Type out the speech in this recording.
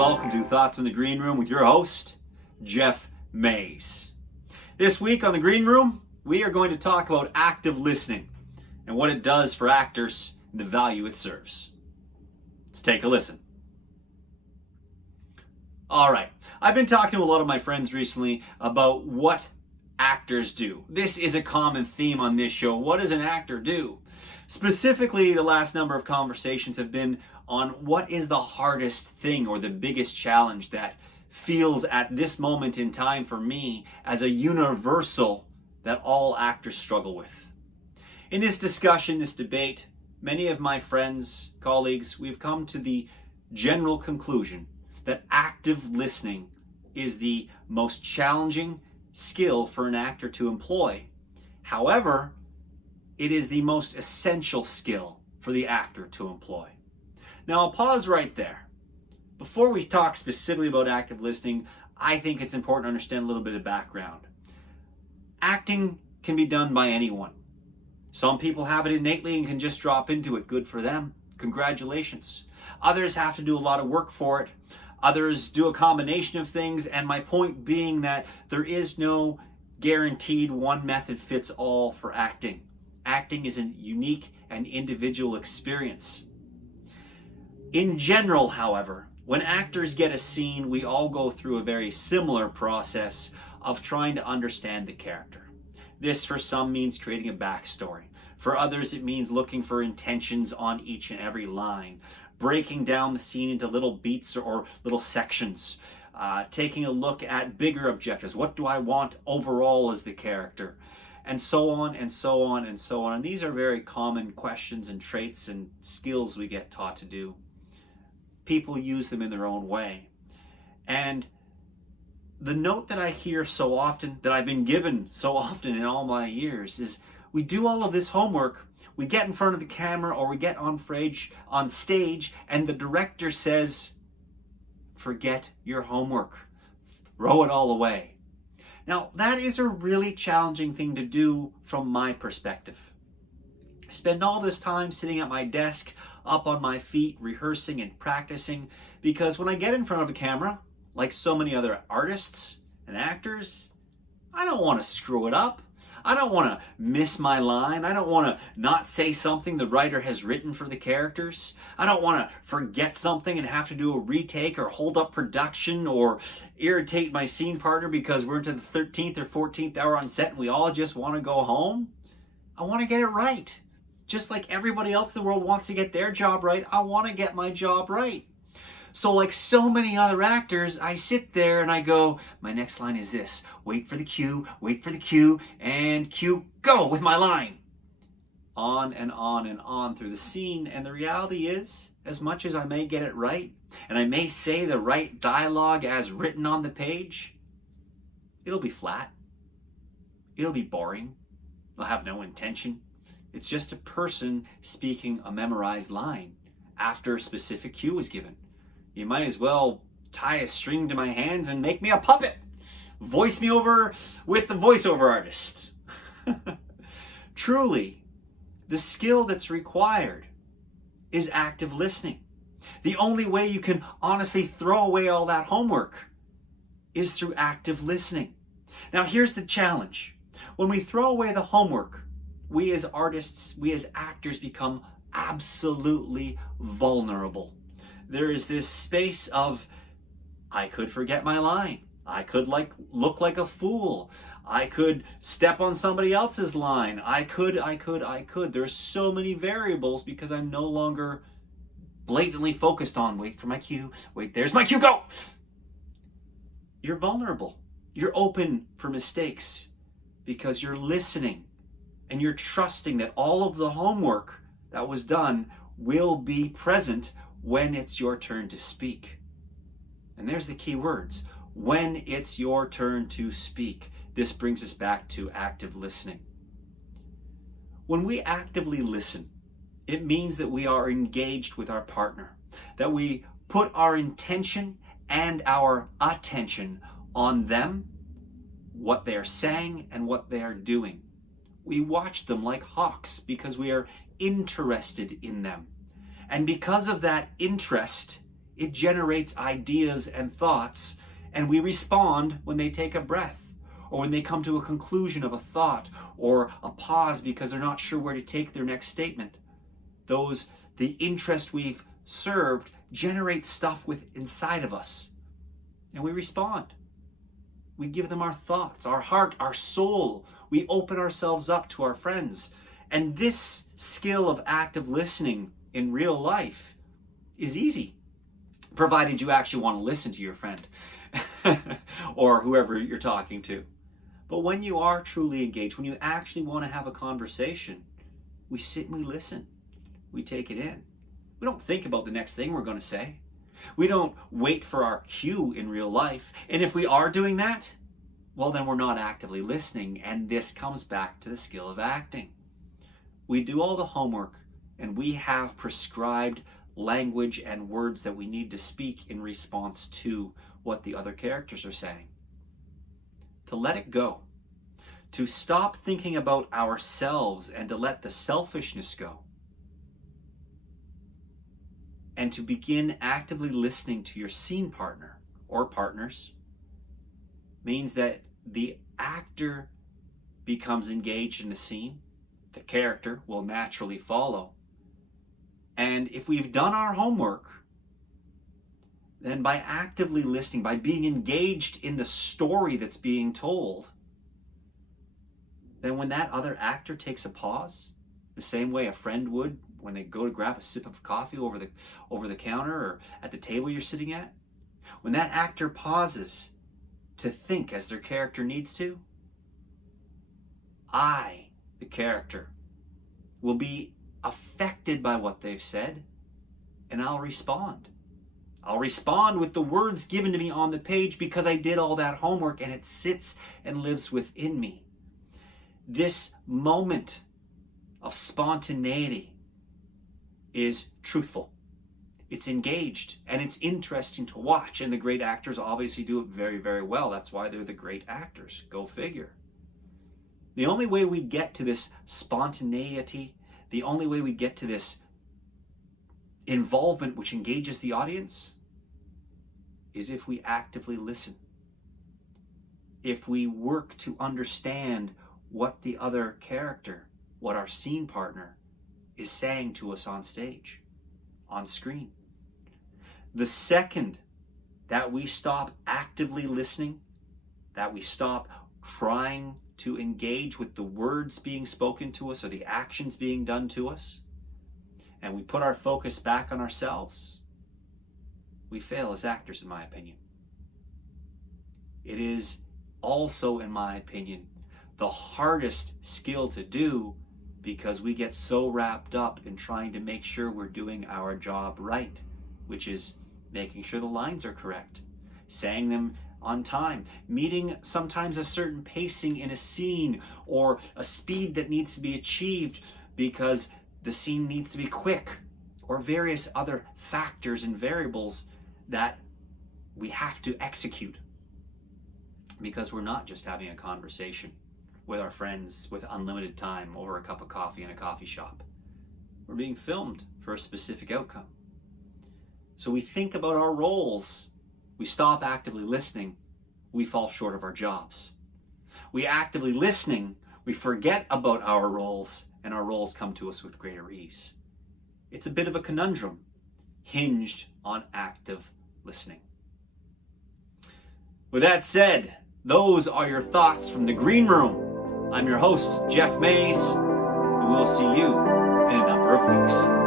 welcome to Thoughts in the Green Room with your host, Geoff Mays. This week on the Green Room, we are going to talk about active listening and what it does for actors and the value it serves. Let's take a listen. All right, I've been talking to a lot of my friends recently about what actors do. This is a common theme on this show. What does an actor do? Specifically, the last number of conversations have been on what is the hardest thing or the biggest challenge that feels at this moment in time for me as a universal that all actors struggle with. In this discussion, this debate, many of my friends, colleagues, we've come to the general conclusion that active listening is the most challenging skill for an actor to employ. However, it is the most essential skill for the actor to employ. Now, I'll pause right there. Before we talk specifically about active listening, I think it's important to understand a little bit of background. Acting can be done by anyone. Some people have it innately and can just drop into it. Good for them. Congratulations. Others have to do a lot of work for it. Others do a combination of things, and my point being that there is no guaranteed one method fits all for acting. Acting is a unique and individual experience. In general, however, when actors get a scene, we all go through a very similar process of trying to understand the character. This, for some, means creating a backstory. For others, it means looking for intentions on each and every line, breaking down the scene into little beats or little sections, taking a look at bigger objectives. What do I want overall as the character? And so on and so on and so on. And these are very common questions and traits and skills we get taught to do. People use them in their own way. And the note that I hear so often, that I've been given so often in all my years, is we do all of this homework, we get in front of the camera or we get on stage, and the director says, forget your homework, throw it all away. Now, that is a really challenging thing to do from my perspective. I spend all this time sitting at my desk, up on my feet, rehearsing and practicing, because when I get in front of a camera, like so many other artists and actors, I don't want to screw it up. I don't want to miss my line. I don't want to not say something the writer has written for the characters. I don't want to forget something and have to do a retake or hold up production or irritate my scene partner because we're into the 13th or 14th hour on set and we all just want to go home. I want to get it right. Just like everybody else in the world wants to get their job right, I want to get my job right. So like so many other actors, I sit there and I go, my next line is this. Wait for the cue, and cue, go with my line. On and on through the scene. And the reality is, as much as I may get it right, and I may say the right dialogue as written on the page, it'll be flat. It'll be boring. It'll have no intention. It's just a person speaking a memorized line after a specific cue was given. You might as well tie a string to my hands and make me a puppet. Voice me over with the voiceover artist. Truly, the skill that's required is active listening. The only way you can honestly throw away all that homework is through active listening. Now, here's the challenge. When we throw away the homework, we as artists, we as actors become absolutely vulnerable. There is this space of, I could forget my line. I could look like a fool. I could step on somebody else's line. I could. There's so many variables because I'm no longer blatantly focused on, wait for my cue. Wait, there's my cue, go! You're vulnerable. You're open for mistakes because you're listening and you're trusting that all of the homework that was done will be present when it's your turn to speak. And there's the key words. When it's your turn to speak. This brings us back to active listening. When we actively listen, it means that we are engaged with our partner, that we put our intention and our attention on them, what they are saying and what they are doing. We watch them like hawks because we are interested in them. And because of that interest, It generates ideas and thoughts, and we respond when they take a breath, or when they come to a conclusion of a thought, or a pause because they're not sure where to take their next statement. The interest we've served generates stuff inside of us, and we respond. We give them our thoughts, our heart, our soul. We open ourselves up to our friends. And this skill of active listening in real life is easy, provided you actually want to listen to your friend or whoever you're talking to. But when you are truly engaged, when you actually want to have a conversation, we sit and we listen. We take it in. We don't think about the next thing we're going to say. We don't wait for our cue in real life. And if we are doing that, well, then we're not actively listening. And this comes back to the skill of acting. We do all the homework, and we have prescribed language and words that we need to speak in response to what the other characters are saying. To let it go. To stop thinking about ourselves and to let the selfishness go. And to begin actively listening to your scene partner or partners means that the actor becomes engaged in the scene. The character will naturally follow. And if we've done our homework, then by actively listening, by being engaged in the story that's being told, then when that other actor takes a pause, the same way a friend would when they go to grab a sip of coffee over the counter or at the table you're sitting at, when that actor pauses to think as their character needs to, I, the character, will be affected by what they've said, and I'll respond. I'll respond with the words given to me on the page because I did all that homework and it sits and lives within me. This moment of spontaneity is truthful. It's engaged and it's interesting to watch, and the great actors obviously do it very, very well. That's why they're the great actors. Go figure. The only way we get to this spontaneity, the only way we get to this involvement which engages the audience, is if we actively listen. If we work to understand what the other character, what our scene partner is saying to us on stage, on screen. The second that we stop actively listening, that we stop trying to engage with the words being spoken to us or the actions being done to us, and we put our focus back on ourselves, we fail as actors, in my opinion. It is also, in my opinion, the hardest skill to do because we get so wrapped up in trying to make sure we're doing our job right, which is making sure the lines are correct, saying them on time, meeting sometimes a certain pacing in a scene or a speed that needs to be achieved because the scene needs to be quick, or various other factors and variables that we have to execute because we're not just having a conversation with our friends with unlimited time over a cup of coffee in a coffee shop. We're being filmed for a specific outcome. So we think about our roles. We stop actively listening. We fall short of our jobs. We actively listening. We forget about our roles, and our roles come to us with greater ease. It's a bit of a conundrum hinged on active listening. With that said, those are your thoughts from the Green Room. I'm your host, Geoff Mays, and we'll see you in a number of weeks.